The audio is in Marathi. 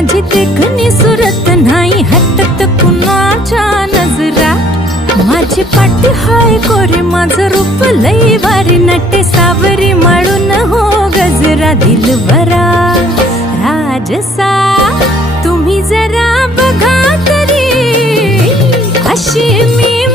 माझी देखणी सुरत नाही हटत कुणाच्या नजरा। माझी पाठी हाय गोरी माझं रूप लई भारी नटे सावरी माळून हो गजरा दिलबरा राजसा तुम्ही जरा बघा तरी अशी मी